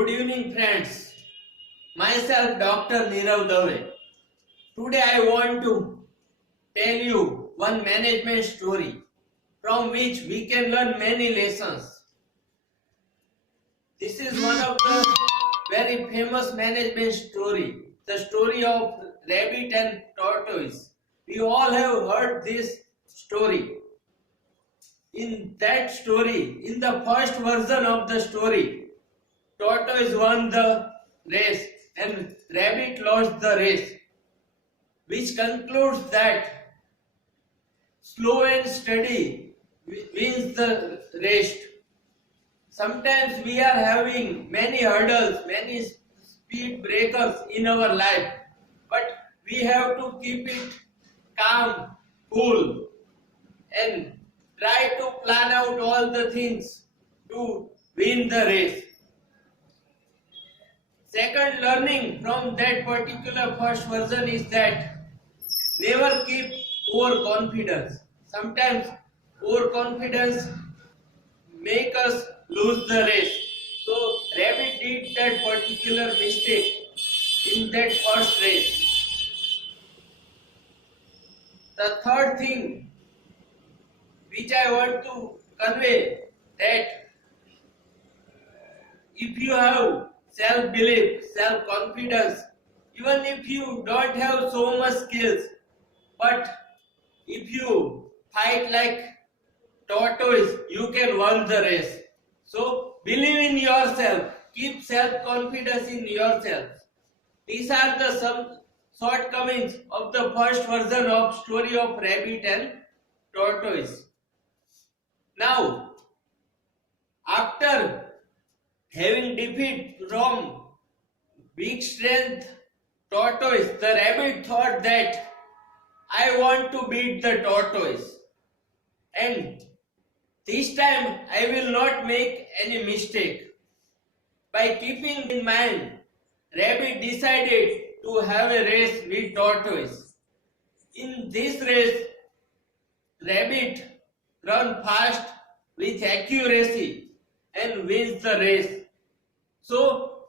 Good evening, friends. Myself, Dr.Nirav Dave. Today I want to tell you one management story from which we can learn many lessons. This is one of the very famous management story, the story of rabbit and tortoise. We all have heard this story. In that story, in the first version of the story, tortoise won the race and rabbit lost the race, which concludes that slow and steady wins the race. Sometimes we are having many hurdles, many speed breakers in our life, but we have to keep it calm, cool, and try to plan out all the things to win the race. Second learning from that particular first version is that never keep overconfidence. Sometimes overconfidence make us lose the race. So rabbit did that particular mistake in that first race. The third thing which I want to convey, that if you have self-belief, self-confidence, even if you don't have so much skills, but if you fight like tortoise, you can win the race. So believe in yourself, keep self-confidence in yourself. These are the some shortcomings of the first version of story of rabbit and tortoise. Now, after having defeat from big strength tortoise, the rabbit thought that I want to beat the tortoise, and this time I will not make any mistake. By keeping in mind, rabbit decided to have a race with tortoise. In this race, rabbit run fast with accuracy and wins the race. So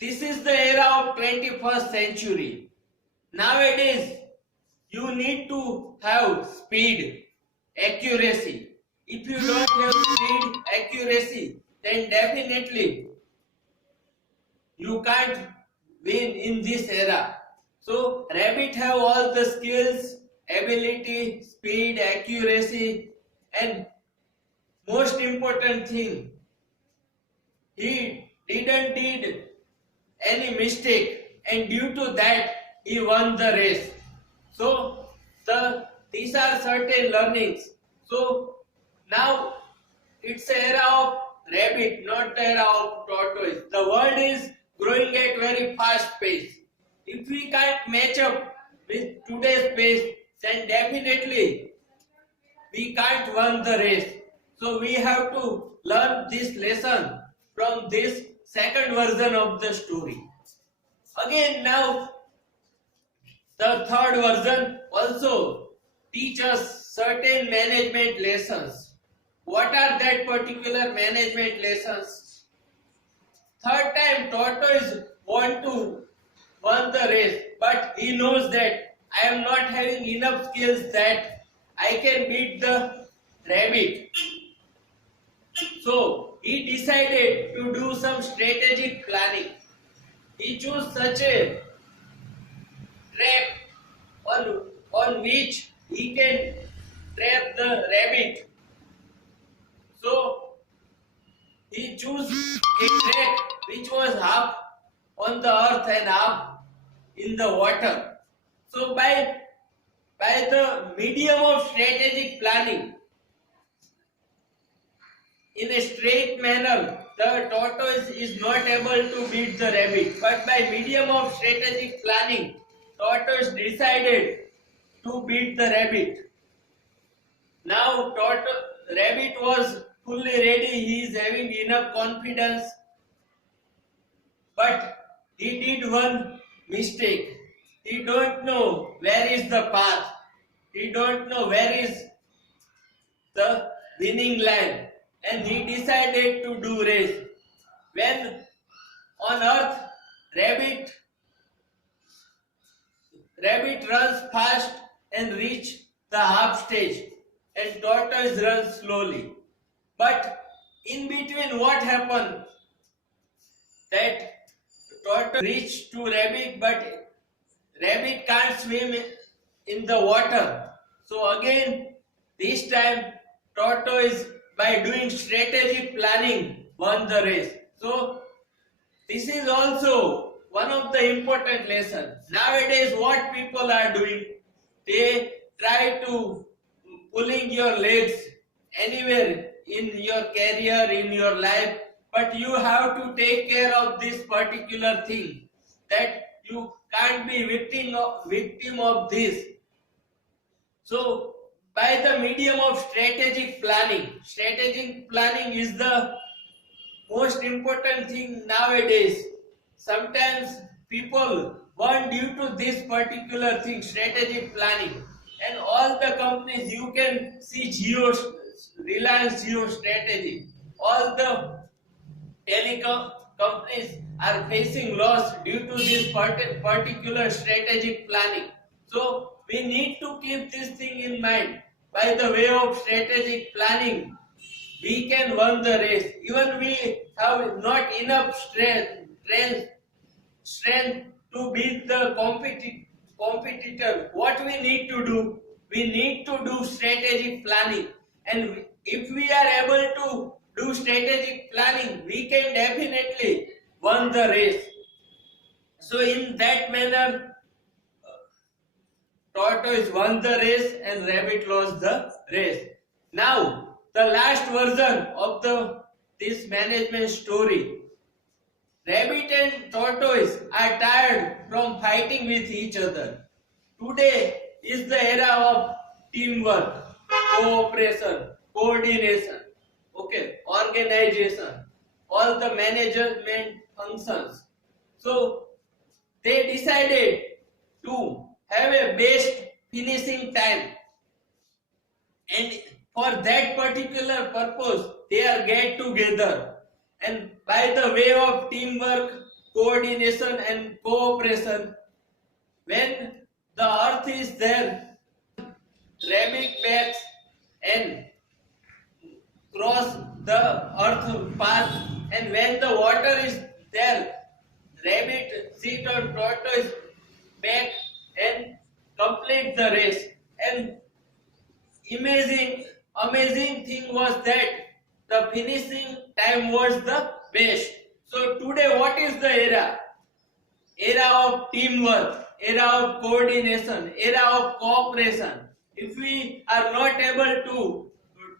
this is the era of 21st century. Nowadays, you need to have speed, accuracy. If you don't have speed, accuracy, then definitely you can't win in this era. So rabbit have all the skills, ability, speed, accuracy, and most important thing, he didn't did any mistake, and due to that he won the race. So these are certain learnings. So now it's the era of rabbit, not the era of tortoise. The world is growing at very fast pace. If we can't match up with today's pace, then definitely we can't win the race. So we have to learn this lesson from this second version of the story. Again, now the third version also teaches certain management lessons. What are that particular management lessons? Third time tortoise want to win the race, but he knows that I am not having enough skills that I can beat the rabbit. So he decided to do some strategic planning. He chose such a track on which he can trap the rabbit. So he chose a track which was half on the earth and half in the water. So by the medium of strategic planning, in a straight manner, the tortoise is not able to beat the rabbit. But by medium of strategic planning, tortoise decided to beat the rabbit. Now rabbit was fully ready. He is having enough confidence. But he did one mistake. He don't know where is the path. He don't know where is the winning line. And he decided to do race. When On earth, rabbit rabbit runs fast and reach the half stage, and tortoise runs slowly. But in between, what happened? That tortoise reached to rabbit, but rabbit can't swim in the water. So again, this time tortoise, by doing strategic planning, won the race. So this is also one of the important lessons. Nowadays, what people are doing, they try to pulling your legs anywhere in your career, in your life, but you have to take care of this particular thing, that you can't be victim of this. So by the medium of strategic planning is the most important thing nowadays. Sometimes people want, due to this particular thing, strategic planning, and all the companies, you can see Reliance Jio strategy, all the telecom companies are facing loss due to this particular strategic planning. So we need to keep this thing in mind. By the way of strategic planning, we can win the race. Even we have not enough strength to beat the competitor. What we need to do? We need to do strategic planning. And if we are able to do strategic planning, we can definitely win the race. So in that manner, tortoise won the race and rabbit lost the race. Now, the last version of this management story. Rabbit and tortoise are tired from fighting with each other. Today is the era of teamwork, cooperation, coordination, organization, all the management functions. So they decided to have a best finishing time, and for that particular purpose they are get together, and by the way of teamwork, coordination and cooperation, when the earth is there, rabbit backs and cross the earth path, and when the water is there, rabbit sit on tortoise back and complete the race. And amazing thing was that the finishing time was the best. So today, what is the era? Era of teamwork, era of coordination, era of cooperation. If we are not able to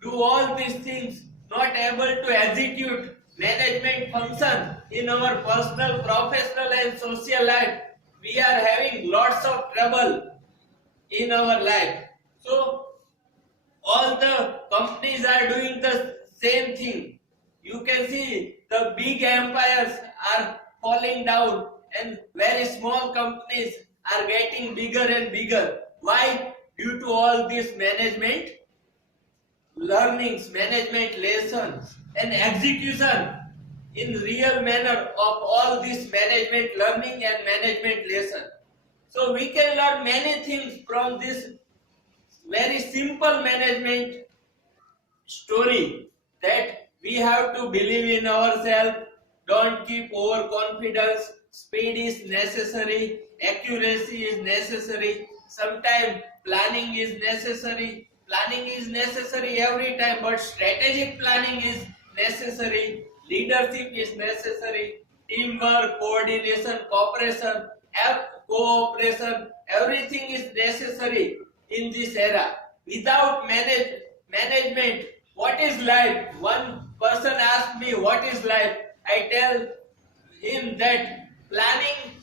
do all these things, not able to execute management function in our personal, professional and social life, we are having lots of trouble in our life. So all the companies are doing the same thing. You can see the big empires are falling down and very small companies are getting bigger and bigger. Why? Due to all these management learnings, management lessons and execution in real manner of all this management learning and management lesson. So we can learn many things from this very simple management story, that we have to believe in ourselves, don't keep overconfidence, speed is necessary, accuracy is necessary, sometimes planning is necessary every time, but strategic planning is necessary, leadership is necessary, teamwork, coordination, cooperation, everything is necessary in this era. Without management, what is life? One person asked me, what is life? I tell him that planning,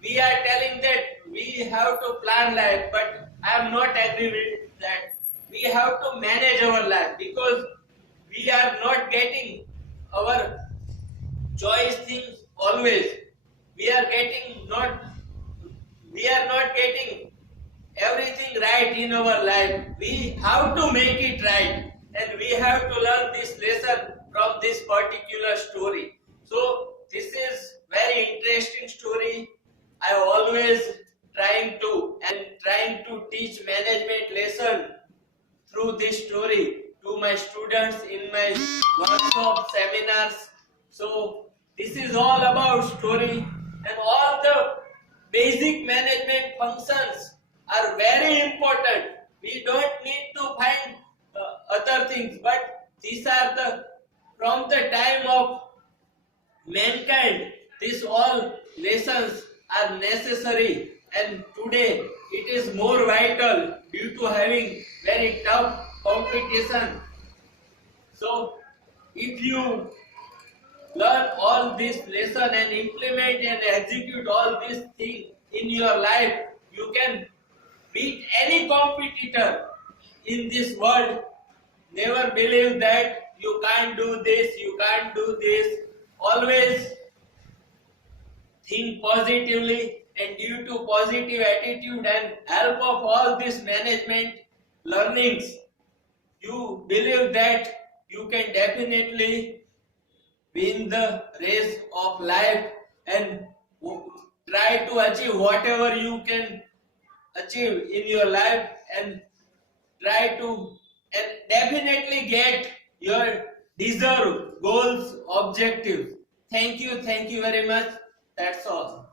we are telling that we have to plan life, but I am not agree with that. We have to manage our life, because we are not getting our choice things always. We are not getting everything right in our life. We have to make it right, and we have to learn this lesson from this particular story. So this is students in my workshop seminars. So this is all about story, and all the basic management functions are very important. We don't need to find other things, but these are the from the time of mankind, these all lessons are necessary, and today it is more vital due to having very tough competition. So if you learn all this lesson and implement and execute all these things in your life, you can beat any competitor in this world. Never believe that you can't do this, you can't do this. Always think positively, and due to positive attitude and help of all this management learnings, you believe that you can definitely win the race of life and try to achieve whatever you can achieve in your life, and try to and definitely get your deserved goals, objectives. Thank you very much. That's all.